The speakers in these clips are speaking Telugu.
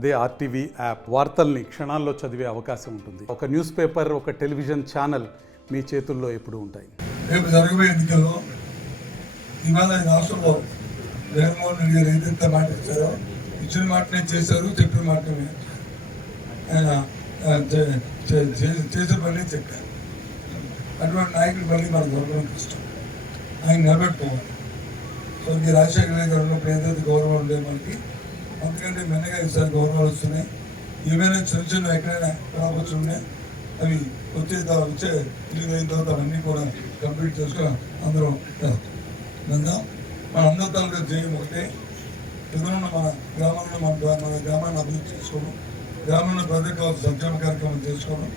అదే ఆర్టీవీ యాప్ వార్తల్ని క్షణాల్లో చదివే అవకాశం ఉంటుంది. ఒక న్యూస్ పేపర్, ఒక టెలివిజన్ ఛానల్ మీ చేతుల్లో ఎప్పుడూ ఉంటాయి. రేపు జరగబోయే ఎన్నికల్లో ఇవాళ రాష్ట్రంలో జగన్మోహన్ రెడ్డి గారు ఏదైతే మాట ఇచ్చారో ఇచ్చిన మాటనే చేశారు, చెప్పిన మాటనే ఆయన చేసే పని చెప్పారు. అటువంటి నాయకుడి పని మనకు దొరకడం కష్టం. ఆయన నిలబెట్టుకోవాలి. సో ఈ రాజశేఖర రెడ్డి గారు ఉన్నప్పుడు ఏదైతే గౌరవం ఉండే మనకి అందుకంటే మెన్నగా ఈసారి గౌరవాలు వస్తున్నాయి. ఏమైనా చిన్న చిన్న ఎక్కడైనా రావచ్చు ఉన్నాయి, అవి వచ్చే ఇల్లు అయిన తర్వాత అవన్నీ కూడా కంప్లీట్ చేసుకొని అందరం వెళ్దాం. మన అందరి తాలూకా జయం ఒకటే. ఎదురున్న మన గ్రామంలో మన గ్రామాన్ని అభివృద్ధి చేసుకోవడం, గ్రామంలో ప్రజలకు కావాల్సిన సంక్షేమ కార్యక్రమం చేసుకోవడం,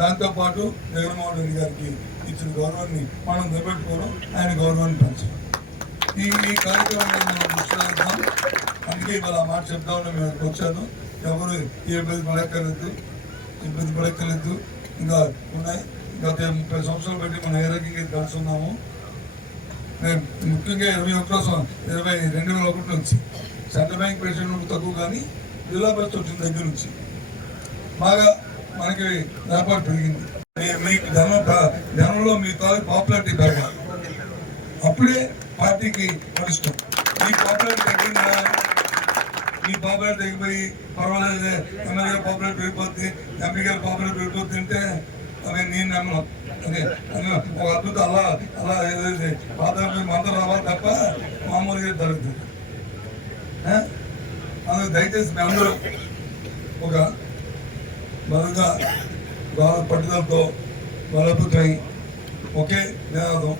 దాంతోపాటు జగన్మోహన్ రెడ్డి గారికి ఇచ్చిన గౌరవాన్ని మనం నిలబెట్టుకోవడం, ఆయన గౌరవాన్ని పెంచడం. ఈ కార్యక్రమాన్ని మనం దృష్టిస్తాం. అందుకే ఇవాళ ఆ మాట చెప్తామని మేము వచ్చాను. ఎవరు ఇబ్బంది పడక్కర్లేదు. ఇంకా ఉన్నాయి. గత 30 సంవత్సరాలు బట్టి మనం ఏ రకంగా కలిసి ఉన్నాము. మేము ముఖ్యంగా 2001 నుంచి సెంట్రల్ బ్యాంక్ ప్రెసిడెంట్ తక్కువ, కానీ జిల్లా పరిషత్ వచ్చిన దగ్గర నుంచి బాగా మనకి వ్యాపారం పెరిగింది. మీకు జనంలో మీ తాలూకు పాపులారిటీ పెరగాలి. అప్పుడే పార్టీకి పటిష్టం. ఈ పాపులారిటీ తగ్గిపోయి పర్వాలేదు, ఎమ్మెల్యే పాపులారిటీ పెరిగిపోద్ది, ఎంపీ గారు పాపులారిటీ పెరిగిపోద్ది అంటే అదే నేను నమ్మను. అదే ఒక అద్భుతం అలా ఏదైతే పాత మంత్రం రావాలి తప్ప మామూలుగా జరుగుతుంది. అందుకు దయచేసి మీ అందరూ ఒక బలంగా పట్టుదలతో బలపూతమై ఒకే నినాదం,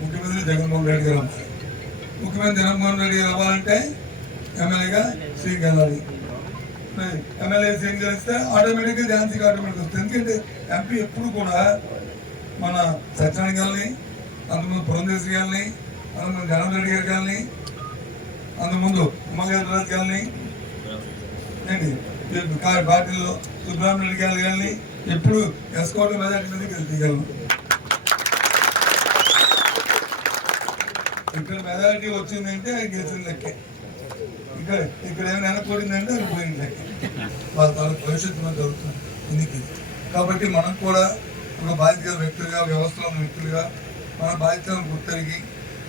ముఖ్యమంత్రి జగన్మోహన్ రెడ్డి గారు అవ్వాలి. ముఖ్యమంత్రి జగన్మోహన్ రెడ్డి గారు అవ్వాలంటే ఎమ్మెల్యేగా సీఎం గెలాలి. ఎమ్మెల్యే సీఎం గెలిస్తే ఆటోమేటిక్గా ఝాన్సీకి ఆటోమేటిక్ వస్తుంది. ఎందుకంటే ఎంపీ ఎప్పుడు కూడా మన సత్యనారాయణ గారిని, అంతకుముందు పురంధేశ్వరి గారిని, అంతకుముందు జగన్ రెడ్డి గారి గారిని, అంతకుముందు ఉమ్మగారి గారిని ఏంటి పార్టీలో సుబ్రహ్మణ్య రెడ్డి గారి గారిని ఎప్పుడు ఎస్కోట్ మెజార్టీ మీద గెలిపగలను. ఇక్కడ మెజారిటీ వచ్చిందంటే అది గెలిచిన లెక్కే. ఇక్కడ ఏమైనా వెనకపోయిందంటే అది పోయిన లెక్కే. వాళ్ళ తాలూకు భవిష్యత్తు మనం జరుగుతుంది ఎన్నిక. కాబట్టి మనం కూడా ఒక బాధ్యత వ్యక్తులుగా, వ్యవస్థలో ఉన్న వ్యక్తులుగా మన బాధ్యతలను గుర్తెరిగి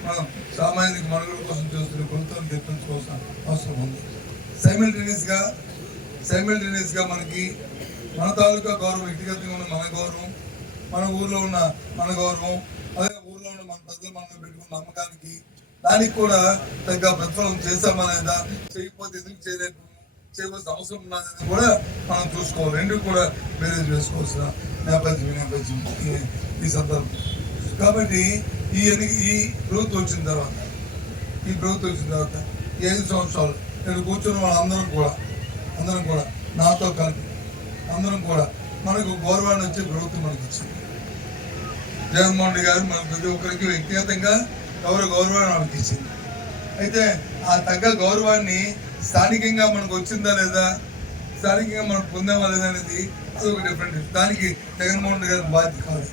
మనం సామాజిక మనుగడ కోసం చేస్తున్న ప్రభుత్వం తెప్పించుకోవాల్సిన అవసరం ఉంది. సైమిల్టేనియస్గా మనకి మన తాలూకా గౌరవం, వ్యక్తిగతంగా ఉన్న మన గౌరవం, మన ఊర్లో ఉన్న మన గౌరవం, అదే ఊర్లో ఉన్న మన ప్రజలు మనం పెట్టుకున్న నమ్మకానికి దానికి కూడా తగ్గ ప్రతిఫలం చేస్తామా లేదా, చేయకపోతే ఎందుకు చేయవలసిన అవసరం ఉన్నది కూడా మనం చూసుకోవాలి. రెండు కూడా మేనేజ్ చేసుకోవాల్సిన నేపథ్యం ఈ సందర్భం. కాబట్టి ఈ ప్రభుత్వం వచ్చిన తర్వాత ఈ 5 సంవత్సరాలు నేను కూర్చున్న వాళ్ళందరం కూడా నాతో కలిపి అందరం కూడా మనకు గౌరవాన్ని వచ్చే ప్రభుత్వం మనకి ఇచ్చింది. జగన్మోహన్ రెడ్డి గారు మన ప్రతి ఒక్కరికి వ్యక్తిగతంగా గౌరవాన్ని మనకి ఇచ్చింది. అయితే ఆ తగ్గ గౌరవాన్ని స్థానికంగా మనకు వచ్చిందా లేదా, స్థానికంగా మనం పొందామా లేదా అనేది అది ఒక డిఫరెంట్. దానికి జగన్మోహన్ రెడ్డి గారి బాధ్యత కాదు.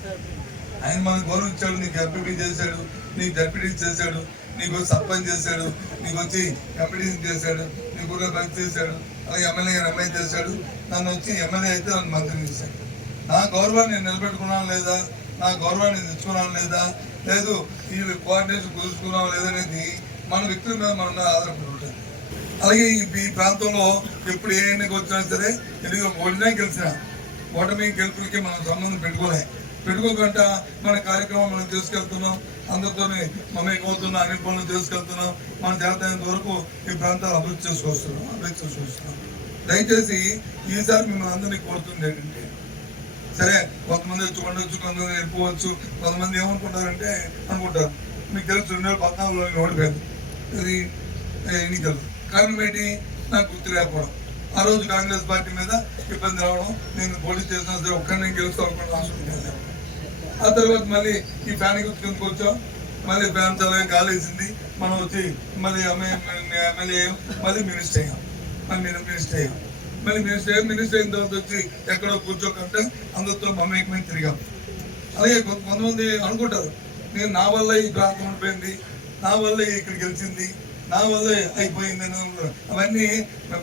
ఆయన మనకు గౌరవం ఇచ్చాడు. నీకు ఎంపీపీ చేశాడు, నీకు డెప్యూటీ చేశాడు, నీకు సర్పంచ్ చేశాడు, నీకు వచ్చి ఎంపీటీ చేశాడు, నీకు కూడా బంద్ చేశాడు, అలాగే ఎమ్మెల్యే గారు ఎంఐ చేశాడు. నన్ను వచ్చి ఎమ్మెల్యే అయితే నన్ను మంత్రిని చేశాడు. నా గౌరవాన్ని నేను నిలబెట్టుకున్నాను లేదా, నా గౌరవాన్ని తెచ్చుకున్నాను లేదా, లేదు ఈ కోఆర్డినేషన్ కుదుర్చుకున్నాం లేదనేది మన వ్యక్తుల మీద మన మీద ఆధారపడి ఉంటుంది. అలాగే ఈ ప్రాంతంలో ఎప్పుడు ఏ ఎన్నిక వచ్చినా సరే, ఎందుకు ఓడినా ఓటమి గెలుపులకి మనం సంబంధం పెట్టుకోకుండా మన కార్యక్రమం మనం చేసుకెళ్తున్నాం. అందరితో మమేకమవుతున్నాం, అన్ని పనులు చేసుకెళ్తున్నాం. మన చేతనంత వరకు ఈ ప్రాంతాలు అభివృద్ధి చేసుకొస్తున్నాం. దయచేసి ఈసారి మిమ్మల్ని అందరినీ కోరుతుంది ఏంటంటే, సరే కొంతమంది వచ్చి కొంతమంది వెళ్ళిపోవచ్చు. కొంతమంది ఏమనుకుంటారంటే అనుకుంటారు, మీకు తెలుసు 2014లో ఓడిపోయింది ఇది ఎన్నికలు. కారణం ఏంటి? నాకు గుర్తు లేకపోవడం. ఆ రోజు కాంగ్రెస్ పార్టీ మీద ఇబ్బంది రావడం, నేను పోటీ చేసినా సరే ఒక్కరిని గెలుస్తూ అనుకుని ఆశించాను. ఆ తర్వాత మళ్ళీ ఈ ఫ్యాన్ గుర్తు కిందకు వచ్చాం. మళ్ళీ ఫ్యాన్ చాలా గాలి వేసింది. మనం వచ్చి మళ్ళీ ఎమ్మెల్యే మళ్ళీ మినిస్టర్ అయ్యాం. మినిస్టర్ అయిన తర్వాత వచ్చి ఎక్కడో కూర్చోకంటే అందరితో మమేకమై తిరిగాం. అలాగే కొంతమంది అనుకుంటారు, నేను నా వల్ల ఈ ప్రాంతం ఉండిపోయింది, నా వల్ల ఇక్కడ గెలిచింది, నా వల్లే అయిపోయిందని అవన్నీ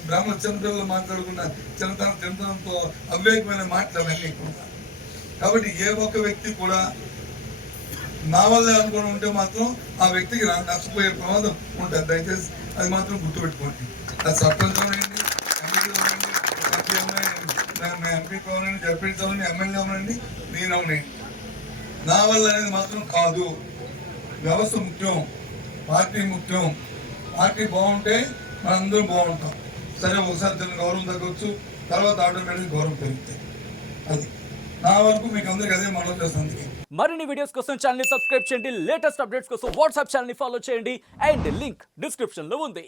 బ్రాహ్మణ చిన్నపిల్లలు మాట్లాడుకున్న చిన్నతనంతో అవివేకమైన మాటలు అవన్నీ కూడా. కాబట్టి ఏ ఒక్క వ్యక్తి కూడా నా వల్లే అనుకుని ఉంటే మాత్రం ఆ వ్యక్తికి నష్టపోయే ప్రమాదం ఉంటుంది. దయచేసి అది మాత్రం గుర్తుపెట్టుకోండి. అది సర్పంచ్ అవనండి, ఎంపీ కావాలండి, జడ్పీ కావాలండి, ఎమ్మెల్యే అవనండి, నేను అవనండి. నా వల్ల అనేది మాత్రం కాదు. వ్యవస్థ ముఖ్యం, పార్టీ ముఖ్యం. పార్టీ బాగుంటే మనందరం బాగుంటాం. సరే, ఒకసారి దాని గౌరవం తగ్గొచ్చు, తర్వాత ఆటోమేటిక్ గౌరవం పెరుగుతాయి. అది నా వరకు మీకు అందరికి అదే మనం చేస్తాను. మరిన్ని వీడియోస్ కోసం ఛానల్ ని సబ్స్క్రైబ్ చేయండి. లేటెస్ట్ అప్డేట్స్ కోసం వాట్సాప్ ఛానల్ ని ఫాలో చేయండి. అండ్ లింక్ డిస్క్రిప్షన్ లో ఉంది.